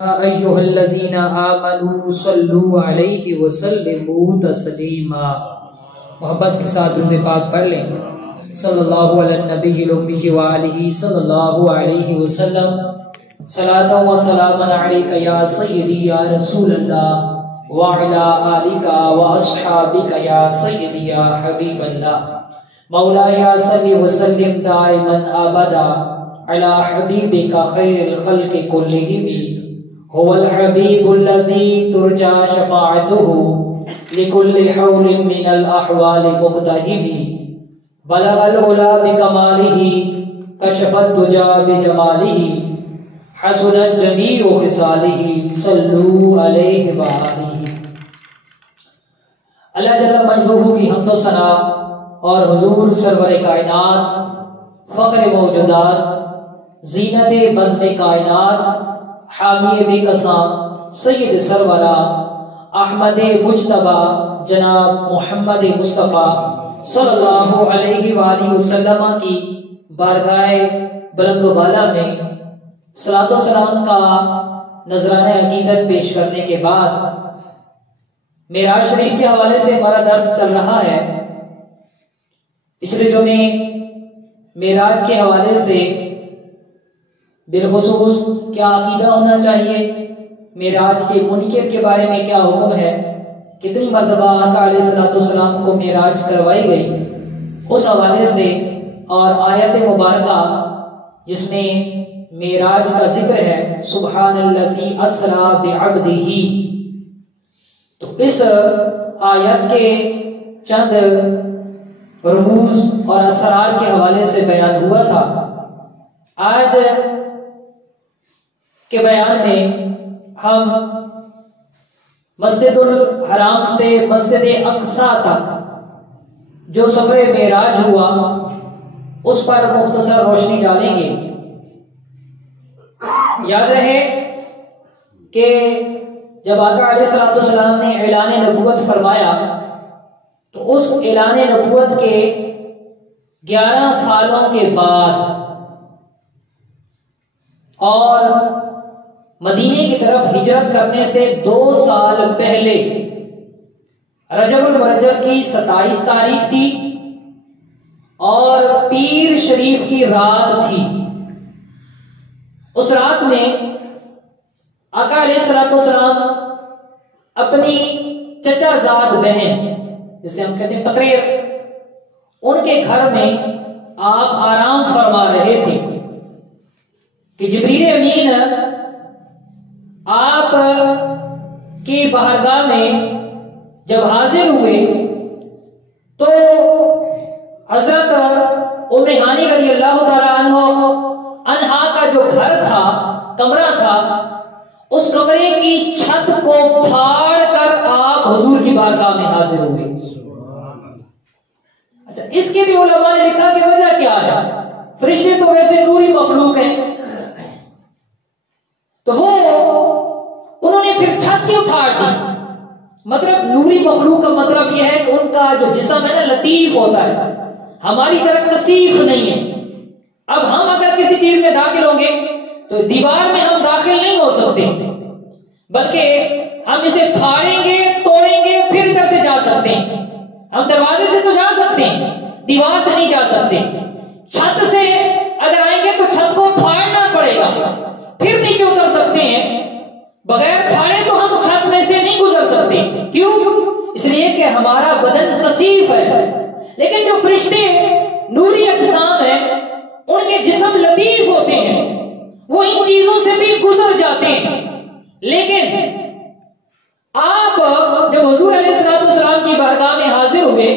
ایھا الذین آمنوا صلوا علیہ وسلموا تسلیما۔ محبت کے ساتھ درود پاک پڑھ لیں۔ صلی اللہ علی النبی الامی وآلہ صلی اللہ علیہ وسلم۔ صلاۃ و سلام علیک یا سیدی یا رسول اللہ وعلی آلک واصحابک یا سیدی یا حبیب اللہ۔ مولاي صل وسلم دائما ابدا على حبيبك خير الخلق كلهم هو الحبيب الذي ترجى شفاعته لكل حول من الاحوال مقتحم بلغ العلا بكماله كشف الدجى بجماله حسنت جميع خصاله صلوا عليه وآله۔ اللہ جل مجدہ کی حمد و ثنا اور حضور سرور کائنات، فخر موجودات، زینت بزم کائنات، حامی بے کساں، سید سرورہ، احمد مجتبی جناب محمد مصطفیٰ صلی اللہ علیہ وآلہ وسلم کی بارگاہ بلند و بالا میں صلاۃ و سلام کا نذرانہ عقیدت پیش کرنے کے بعد معراج شریف کے حوالے سے ہمارا درس چل رہا ہے۔ پچھلے جمعے معراج کے حوالے سے بالخصوص کیا عقیدہ ہونا چاہیے، معراج کے منکر کے بارے میں کیا حکم ہے، کتنی مرتبہ آقا علیہ الصلوۃ والسلام کو معراج کروائی گئی، اس حوالے سے اور آیت مبارکہ جس میں معراج کا ذکر ہے سبحان الذی اسری بعبدہ، تو اس آیت کے چند رموز اور اسرار کے حوالے سے بیان ہوا تھا۔ آج کے بیان میں ہم مسجد الحرام سے مسجد اقصی تک جو سفر معراج ہوا اس پر مختصر روشنی ڈالیں گے۔ یاد رہے کہ جب آقا علیہ الصلوۃ والسلام نے اعلان نبوت فرمایا تو اس اعلان نبوت کے 11 سالوں کے بعد اور مدینے کی طرف ہجرت کرنے سے 2 سال پہلے رجب المرجب کی 27 تاریخ تھی اور پیر شریف کی رات تھی۔ اس رات میں آقا علیہ الصلوۃ والسلام اپنی چچا زاد بہن جسے ہم کہتے ہیں تقریر، ان کے گھر میں آپ آرام فرما رہے تھے کہ جبریل امین آپ کی بارگاہ میں جب حاضر ہوئے تو حضرت ام ہانی رضی اللہ تعالی عنہا کا جو گھر تھا، کمرہ تھا، اس کمرے کی چھت کو پھاڑ کر آپ حضور کی بارگاہ میں حاضر ہوئے۔ اچھا، اس کے بھی علماء نے لکھا کہ وجہ کیا ہے، فرشتے تو ویسے نوری مخلوق ہیں، تو وہ انہوں نے پھر چھت کیوں پھاڑ دی؟ مطلب نوری مخلوق کا مطلب یہ ہے کہ ان کا جو جسم ہے نا لطیف ہوتا ہے، ہماری طرح کثیف نہیں ہے۔ اب ہم اگر کسی چیز میں داخل ہوں گے تو دیوار میں ہم داخل نہیں ہو سکتے، بلکہ ہم اسے پھاڑیں گے، توڑیں گے، پھر ادھر سے جا سکتے ہیں۔ ہم دروازے سے تو جا سکتے ہیں، دیوار سے نہیں جا سکتے۔ چھت سے اگر آئیں گے تو چھت کو پھاڑنا پڑے گا، پھر نیچے اتر سکتے ہیں۔ بغیر پھاڑے تو ہم چھت میں سے نہیں گزر سکتے۔ کیوں؟ اس لیے کہ ہمارا بدن کثیف ہے، لیکن جو فرشتے نوری اجسام ہیں ان کے جسم لطیف ہوتے ہیں، وہ ان چیزوں سے بھی گزر جاتے ہیں۔ لیکن آپ جب حضور علیہ الصلوۃ والسلام کی بارگاہ میں حاضر ہوئے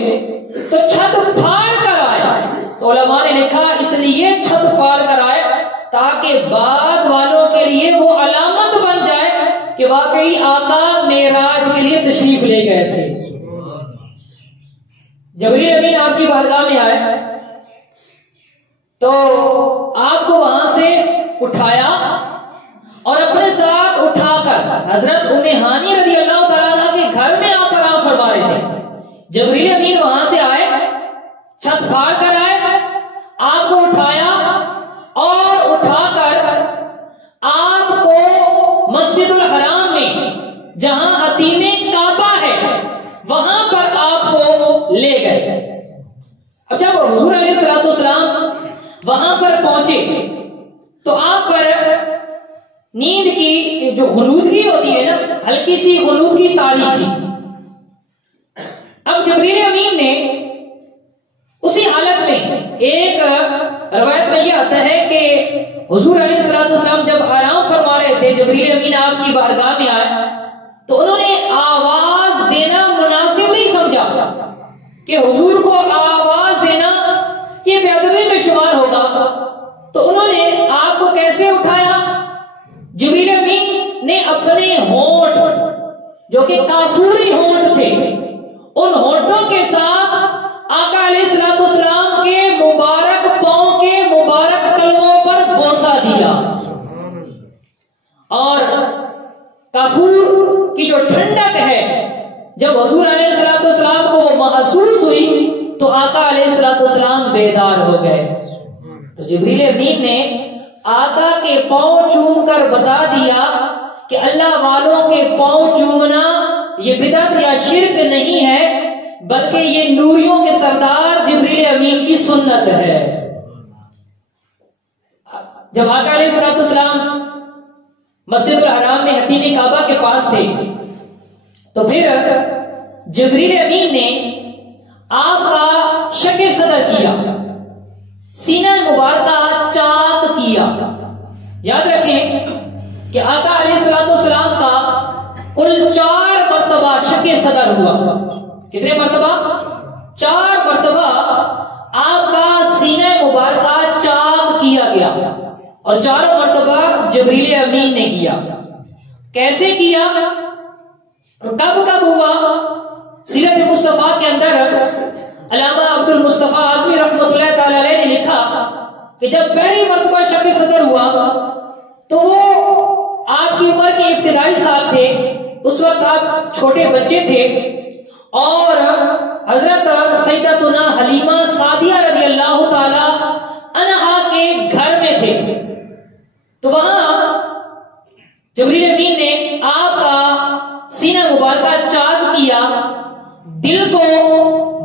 تو چھت پھاڑ کر آئے، تو علماء نے لکھا اس لیے چھت پھاڑ کر آئے تاکہ بعد والوں کے لیے وہ علامت بن جائے کہ واقعی آقا معراج کے لیے تشریف لے گئے تھے۔ جبریل امین آپ کی بارگاہ میں آئے تو آپ کو وہاں سے اٹھایا اور اپنے ساتھ اٹھا کر حضرت ام ہانی رضی اللہ تعالیٰ عنہ کے گھر میں آپ آرام فرما رہے تھے۔ جبریل امین وہاں سے آئے، چھت پھاڑ کر آئے، آپ کو اٹھایا اور اٹھا کر آپ کو جہاں حتیم کعبہ ہے وہاں پر آپ کو لے گئے۔ اب جب حضور علیہ الصلوۃ والسلام وہاں پر پہنچے تو آپ پر نیند کی جو غنودگی ہوتی ہے نا، ہلکی سی غنودگی طاری تھی۔ اب جبریل امین نے اسی حالت میں، ایک روایت میں یہ آتا ہے کہ حضور علیہ الصلوۃ والسلام جب آرام فرما رہے تھے، جبریل امین آپ کی بارگاہ میں آئے تو انہوں نے آواز دینا مناسب نہیں سمجھا کہ حضور کو آواز دینا یہ بے ادبی میں شمار ہوگا، تو انہوں نے آپ کو کیسے اٹھایا؟ جبریل امین نے اپنے ہونٹ جو کہ کافوری ہونٹ تھے، ان ہونٹوں کے ساتھ آقا علیہ الصلوۃ والسلام کے مبارک پاؤں کے مبارک قلموں پر بوسہ دیا، اور کافور کی جو ٹھنڈک ہے جب حضور علیہ الصلوۃ والسلام کو وہ محسوس ہوئی تو آقا علیہ الصلوۃ والسلام بیدار ہو گئے۔ تو جبریل امین نے آقا کے پاؤں چوم کر بتا دیا کہ اللہ والوں کے پاؤں چومنا یہ بدعت یا شرک نہیں ہے، بلکہ یہ نوریوں کے سردار جبریل امین کی سنت ہے۔ جب آقا علیہ الصلوۃ والسلام مسجد الحرام میں حتیم کعبہ کے پاس تھے تو پھر جبریل امین نے آپ کا شق صدر کیا، سینہ مبارکہ چاک کیا۔ یاد رکھیں کہ آقا علیہ الصلوۃ والسلام کا کل 4 مرتبہ شق صدر ہوا۔ کتنے مرتبہ؟ 4 مرتبہ آپ کا سینہ مبارکہ چاک کیا گیا، اور 4 مرتبہ جبریل امین نے کیا۔ کیسے کیا؟ کب ہوا؟ سیرت مصطفیٰ کے اندر علامہ عبد المصطفیٰ اعظمی رحمۃ اللہ تعالی علیہ نے لکھا کہ جب پہلی مرتبہ شق صدر ہوا تو وہ آپ کی عمر کے ابتدائی سال تھے، اس وقت آپ چھوٹے بچے تھے، اور حضرت سیدتنا حلیمہ سعدیہ رضی اللہ تعالی عنہا کے گھر میں تھے۔ تو وہاں جبریل امین نے آپ کا سینہ مبارکہ چاک کیا، دل کو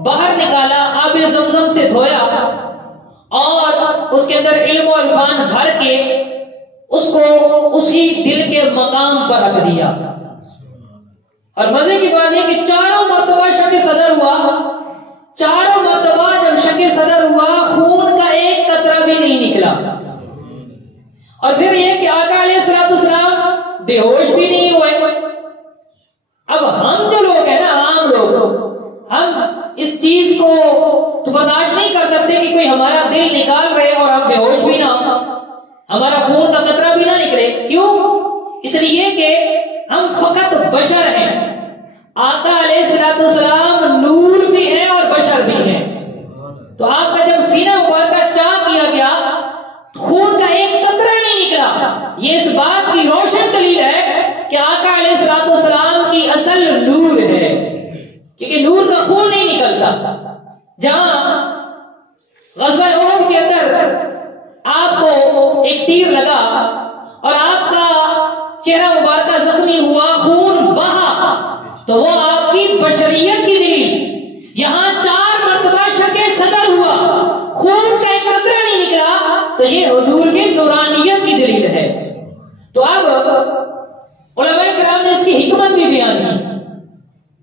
باہر نکالا، آب زمزم سے دھویا، اور اس کے اندر علم و عرفان بھر کے اس کو اسی دل کے مقام پر رکھ دیا۔ اور مزے کی بات یہ کہ 4 مرتبہ شق صدر ہوا، 4 مرتبہ جب شق صدر ہوا خون کا ایک قطرہ بھی نہیں نکلا۔ اور پھر یہ کہ آقا علیہ الصلوۃ والسلام بے ہوش بھی نہیں ہوئے۔ اب ہم جو لوگ ہیں نا، عام لوگ، ہم اس چیز کو تو برداشت نہیں کر سکتے کہ کوئی ہمارا دل نکال رہے اور ہم بے ہوش بھی نہ ہو، ہمارا خون کا قطرہ بھی نہ نکلے۔ کیوں؟ اس لیے کہ ہم فقط بشر ہیں، آقا علیہ الصلوۃ والسلام نور بھی ہیں اور بشر بھی ہیں۔ تو آپ کا جب سینہ مبارکہ چاک کیا گیا، خون کا ایک قطرہ نہیں نکلا، یہ اس بات کی روشن دلیل ہے کہ آقا علیہ الصلوۃ والسلام کی اصل نور ہے، کیونکہ نور کا خون نہیں نکلتا۔ جہاں غزوہ احد کے اندر آپ کو ایک تیر لگا اور آپ کا چہرہ مبارکہ زخمی ہوا، خون بہا، تو وہ آپ کی بشریت کی دلیل۔ یہاں 4 مرتبہ شق صدر ہوا، خون کا ایک قطرہ نہیں نکلا، تو یہ حضور کی نورانیت کی دلیل ہے۔ تو اب علماء کرام نے اس کی حکمت بھی بیان کی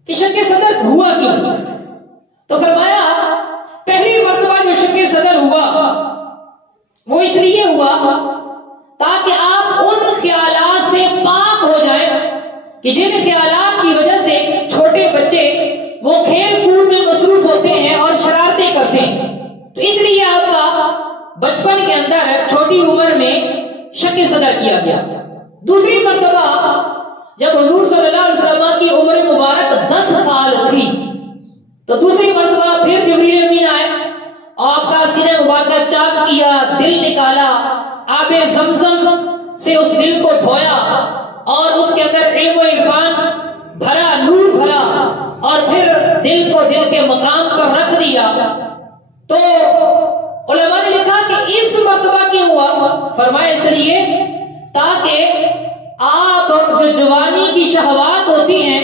کہ شق صدر ہوا کیوں؟ تو فرمایا پہلی مرتبہ جو شق صدر ہوا وہ اس لیے ہوا تاکہ آپ ان خیالات سے پاک ہو جائیں کہ جن خیالات کی وجہ سے چھوٹے بچے وہ کھیل کود میں مصروف ہوتے ہیں اور شرارتیں کرتے ہیں۔ تو اس لیے آپ کا بچپن کے اندر چھوٹی عمر میں شق صدر کیا گیا۔ دوسری مرتبہ جب حضور صلی اللہ علیہ وسلم کی عمر مبارک 10 سال تھی تو دوسری مرتبہ پھر جبریل امین آئے، آپ کا سینہ مبارکہ چاک کیا، دل نکالا، آب زمزم سے اس دل کو دھویا اور اس کے اندر علم و عرفان بھرا، نور بھرا، اور پھر دل کو دل کے مقام پر رکھ دیا۔ تو علماء نے لکھا کہ اس مرتبہ کیوں ہوا؟ فرمایا اس لیے تاکہ آپ جو جوانی کی شہوات ہوتی ہیں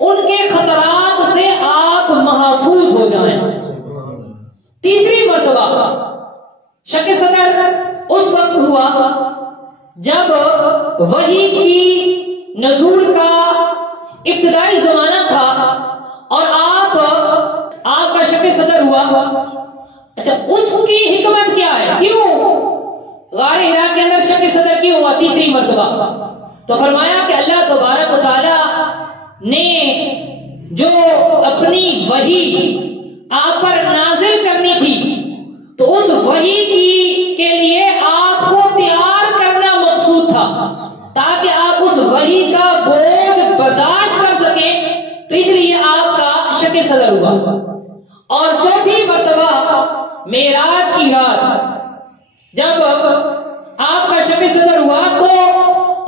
ان کے خطرات سے آپ محفوظ ہو جائیں۔ تیسری مرتبہ شک صدر اس وقت ہوا جب وحی کی نزول کا ابتدائی زمانہ تھا اور آپ کا شک صدر ہوا۔ اچھا، اس کی حکمت کیا ہے؟ کیوں غار حرا کے اندر شک صدر کیوں ہوا تیسری مرتبہ؟ تو فرمایا کہ اللہ تبارک و تعالی نے جو اپنی وحی آپ پر نازل کرنی تھی تو اس وحی کے لیے آپ کو تیار کرنا مقصود تھا تاکہ آپ اس وحی کا بوجھ برداشت کر سکیں، تو اس لیے آپ کا شک صدر ہوا۔ اور چوتھی مرتبہ معراج کی رات جب آپ کا شک صدر ہوا تو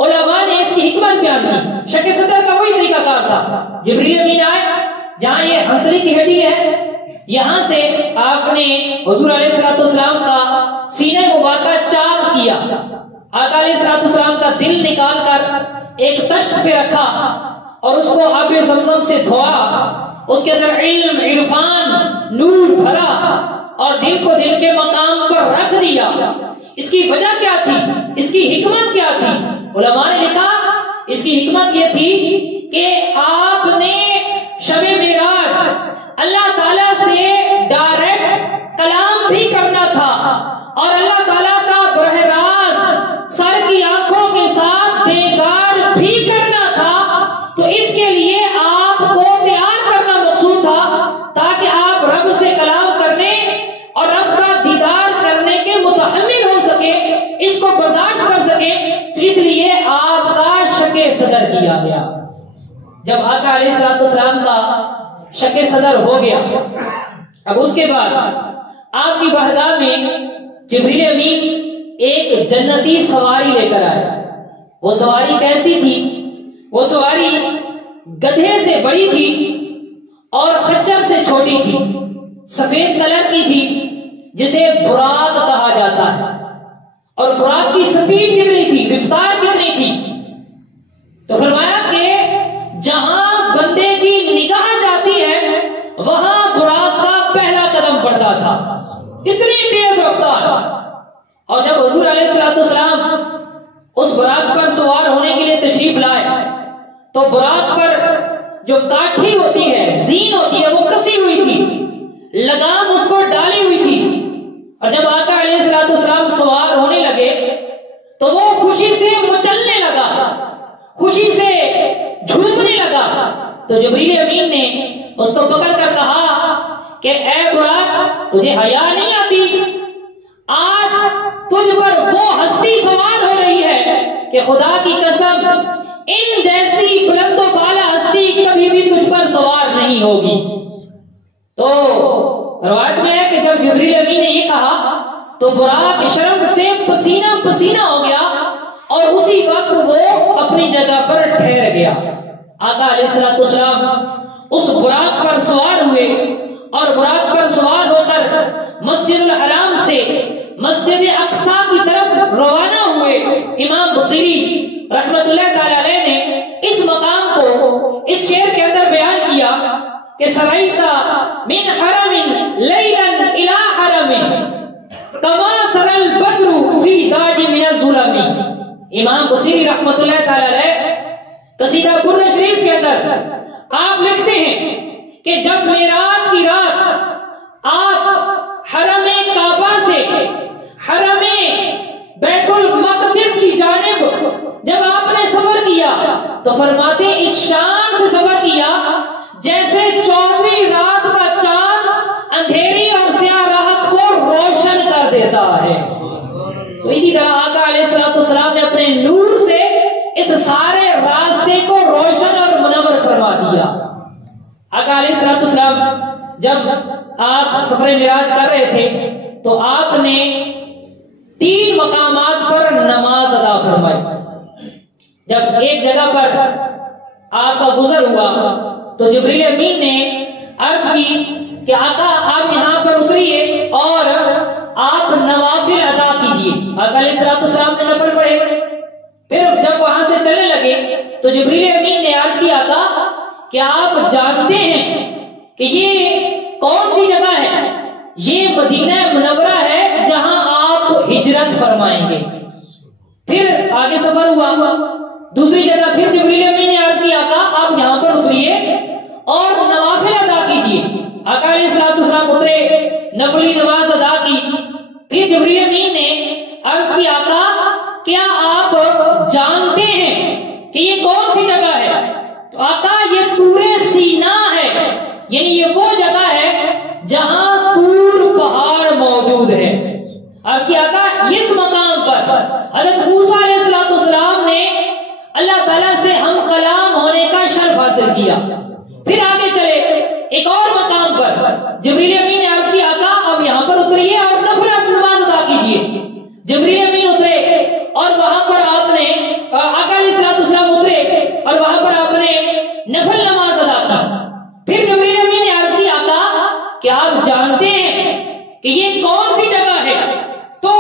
علماء نے اس کی حکمت بیان کی۔ شک صدر کا وہی طریقہ کار تھا، جبریل امین آئے، جہاں یہ ہنسلی کی ہڈی ہے یہاں سے آپ نے حضور علیہ الصلوۃ والسلام کا سینہ مبارکہ چاک کیا، آقا علیہ الصلوۃ والسلام کا دل نکال کر ایک تشت پہ رکھا اور اس کو آب زمزم سے دھویا، اس کے اندر علم، عرفان، نور بھرا اور دل کو دل کے مقام پر رکھ دیا۔ اس کی وجہ کیا تھی؟ اس کی حکمت کیا تھی؟ علماء نے لکھا اس کی حکمت یہ تھی کہ آپ نے شب معراج اللہ تعالیٰ سے ڈائریکٹ کلام بھی کرنا تھا اور اللہ تعالیٰ کا براہ راست سر کی آنکھوں کے ساتھ دیدار بھی کرنا تھا، تو اس کے لیے آپ کو تیار کرنا مقصود تھا تاکہ آپ رب سے کلام کرنے اور رب کا دیدار کرنے کے متحمل ہو سکے، اس کو برداشت کر سکے، تو اس لیے آپ کا شک صدر کیا گیا۔ جب آقا علیہ الصلوۃ والسلام کا شک صدر ہو گیا، اب اس کے بعد آپ کی بارگاہ میں جبریل امین ایک جنتی سواری لے کر آئے۔ وہ سواری کیسی تھی؟ وہ سواری گدھے سے بڑی تھی اور خچر سے چھوٹی تھی، سفید کلر کی تھی، جسے براق کہا جاتا ہے۔ اور براق کی سپیڈ کتنی تھی، رفتار کتنی تھی؟ تو فرمایا کہ جہاں بندے کی نگاہ جاتی ہے وہاں براق کا پہلا قدم پڑتا تھا، اتنی تیز رفتار۔ اور جب حضور علیہ الصلوۃ والسلام اس براق پر سوار ہونے کے لیے تشریف لائے تو براق پر جو کاٹھی ہوتی ہے، زین ہوتی ہے، وہ کسی ہوئی تھی، لگام اس پر ڈالی ہوئی تھی۔ اور جب آقا علیہ الصلوۃ والسلام سوار ہونے لگے تو وہ خوشی سے مچلنے لگا، خوشی سے جھومنے لگا۔ تو جبریل امین نے اس کو پکڑ کر کہا کہ اے براق، تجھے حیا نہیں آتی؟ آج تجھ پر وہ ہستی سوار ہو رہی ہے کہ خدا کی قسم ان جیسی بلند و بالا ہستی کبھی بھی تجھ پر سوار نہیں ہوگی۔ تو روایت میں ہے کہ جب جبریل امین نے یہ کہا تو براق شرم سے پسینہ پسینہ ہو گیا اور اسی وقت وہ اپنی جگہ پر ٹھہر گیا۔ آقا علیہ الصلوۃ والسلام اس براق پر سوار ہوئے اور براق پر سوار ہو کر مسجد الحرام سے مسجد اقصیٰ کی طرف روانہ ہوئے۔ امام بصیری رحمت اللہ تعالی علیہ نے اس مقام کو اس شعر کے اندر بیان کیا کہ سرائیتا من حرم لیلا الی حرم کما سر البدر فی داج من الظلم۔ امام بصیری رحمت اللہ تعالی علیہ قصیدہ برد شریف کے اندر آپ لکھتے ہیں کہ جب معراج کی رات آپ حرم کعبہ سے حرم بیت المقدس کی جانب جب آپ نے سفر کیا تو فرماتے ہیں اس شان سے سفر کیا جیسے 14ویں رات کا چاند اندھیری اور سیاہ رات کو روشن کر دیتا ہے۔ تو اسی طرح آقا علیہ الصلوۃ والسلام نے اپنے نور سے اس سارے راستے کو روشن اور منور فرما دیا۔ آقا علیہ الصلوۃ والسلام جب آپ سفر معراج کر رہے تھے تو آپ نے 3 مقامات پر نماز ادا فرمائی۔ جب ایک جگہ پر آپ کا گزر ہوا تو جبریل امین نے عرض کی کہ آقا آپ یہاں پر اتریے اور آپ نوافل ادا کیجیے۔ آقا علیہ الصلوۃ والسلام نے نفل پڑھے، پھر جب وہاں سے چلنے لگے تو جبریل امین نے عرض کیا تھا کہ آپ جانتے ہیں کہ یہ کون سی جگہ ہے؟ یہ مدینہ منورہ ہے جہاں آپ ہجرت فرمائیں گے۔ پھر آگے سفر ہوا، دوسری جگہ پھر جبریل امین نے عرض کیا تھا آپ یہاں پر اتریے اور نوافل ادا کیجیے۔ آقا علیہ الصلوۃ والسلام اترے، نفلی نماز ادا کی۔ پھر جبریل امین نے عرض کیا تھا کیا آپ جانتے ہیں کہ یہ کون سی جگہ ہے؟ تو آقا یہ طور سینا ہے، یعنی یہ وہ جگہ ہے جہاں طور پہاڑ موجود ہے۔ عرض کیا تھا اس مقام پر حضرت موسیٰ علیہ السلام نے اللہ تعالیٰ سے ہم کلام ہونے کا شرف حاصل کیا۔ پھر آگے چلے ایک اور مقام پر جبریل امین نے عرض کیا تھا اب یہاں پر اتریے اور نفل نماز ادا کیجیے۔ جبریل امین اترے اور وہاں پر آپ نے آقا علیہ السلام اترے اور وہاں پر آپ نے نفل نماز ادا کی۔ پھر جبریل امین نے عرض کیا تھا کہ آپ جانتے ہیں کہ یہ کون سی جگہ ہے؟ تو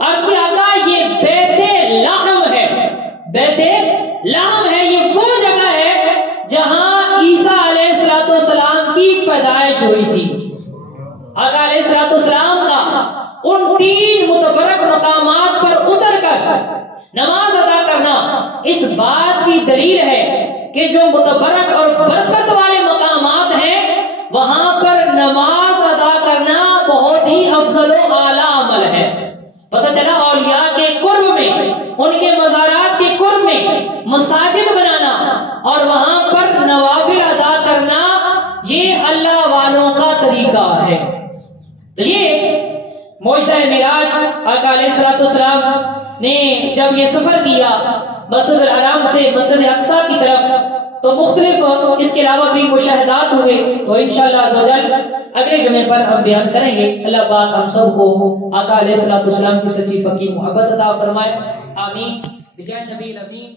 عرض کیا تھا یہ بیت لحم ہے، بیت لحم ہے، یہ وہ جگہ ہے جہاں عیسیٰ علیہ السلام کی پیدائش ہوئی تھی۔ آقا علیہ السلام کا ان 3 متبرک مقامات پر اتر کر نماز ادا کرنا اس بات کی دلیل ہے کہ جو متبرک اور برکت والے مقامات ہیں وہاں پر نماز ادا کرنا بہت ہی افضل و اعلیٰ عمل ہے۔ پتہ چلا اولیاء کے قرب میں، ان کے مزارات کے قرب میں مساجد بنانا اور وہاں پر نوافل ادا کرنا یہ اللہ والوں کا طریقہ ہے۔ تو یہ معجزہ معراج آقا علیہ السلام نے جب یہ سفر کیا مسجد الحرام سے مسجد اقصیٰ کی طرف تو مختلف اس کے علاوہ بھی مشاہدات ہوئے، تو انشاءاللہ عزوجل اگلے جمعے پر ہم بیان کریں گے۔ اللہ پاک ہم سب کو آقا علیہ السلام کی سچی پکی محبت عطا فرمائے، آمین بجائے نبی الامین۔